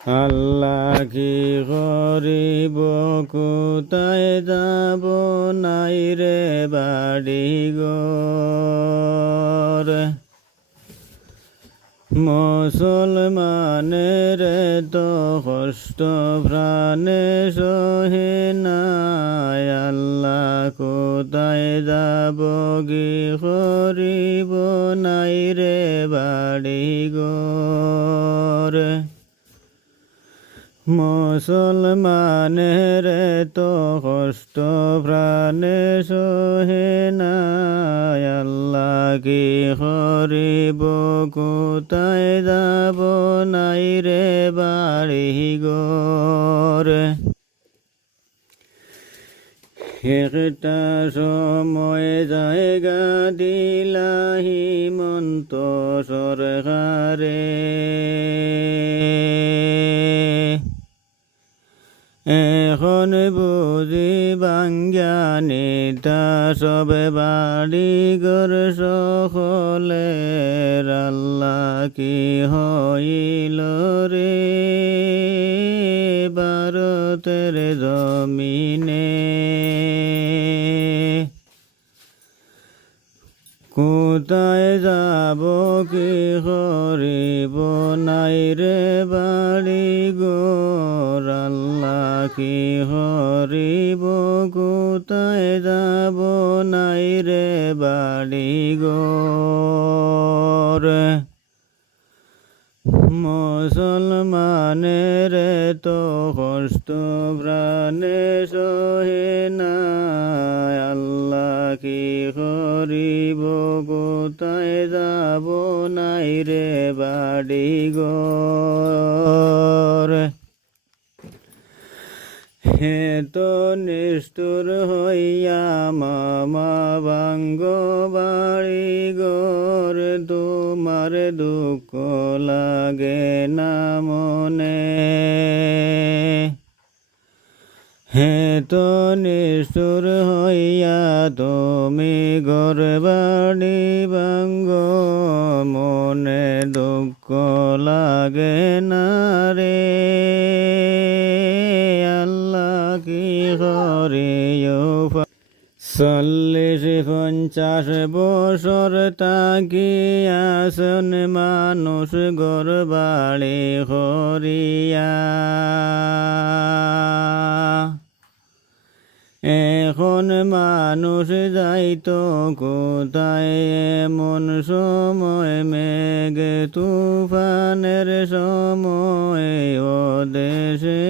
আল্লাহ কি করিব কোথায় যাব নাই রে বাড়ি ঘর মুসলমানের তো কষ্ট প্রাণে সহে নাই আল্লাহ কোথায় যাব কি করিব নাই রে বাড়ি ঘর মুসলমানের তো কষ্ট প্রাণে সহে নাই আল্লাহ কি করিব কোথায় যাব নাই রে বাড়ি ঘর একটা সময় জায়গা দিলাহি মন্ত সরকারে এখন বুঝি বাঙ্গানি তা সবে বাড়ি ঘর সকলের আল্লাহ কি হইল রে ভারতের জমিনে কোথায় যাব কি করিব নাই রে বাড়ি ঘর আল্লাহ কি করিব কোথায় যাব নাই রে বাড়ি ঘর মুসলমানের তো কষ্ট প্রাণে সহে নাই আল্লাহ কি করিব কোথায় যাব নাই রে বাড়ি ঘর হে তো নিষ্ঠুর হইয়া মামা ভাঙ্গ বাড়ি ঘর তোমার দুঃখ লাগে না মনে হে তো নিষ্ঠুর হইয়া তুমি ঘর বাড়ি ভাঙ্গ মনে দুঃখ লাগে না রে আল্লাহ কি করিও 40-50 বছর তাকি আসন মানুষ ঘর বাড়ি করিয়া এখন মানুষ যাইতো কোথায় এমন সময় মেঘ তুফানের সময় ও দেশে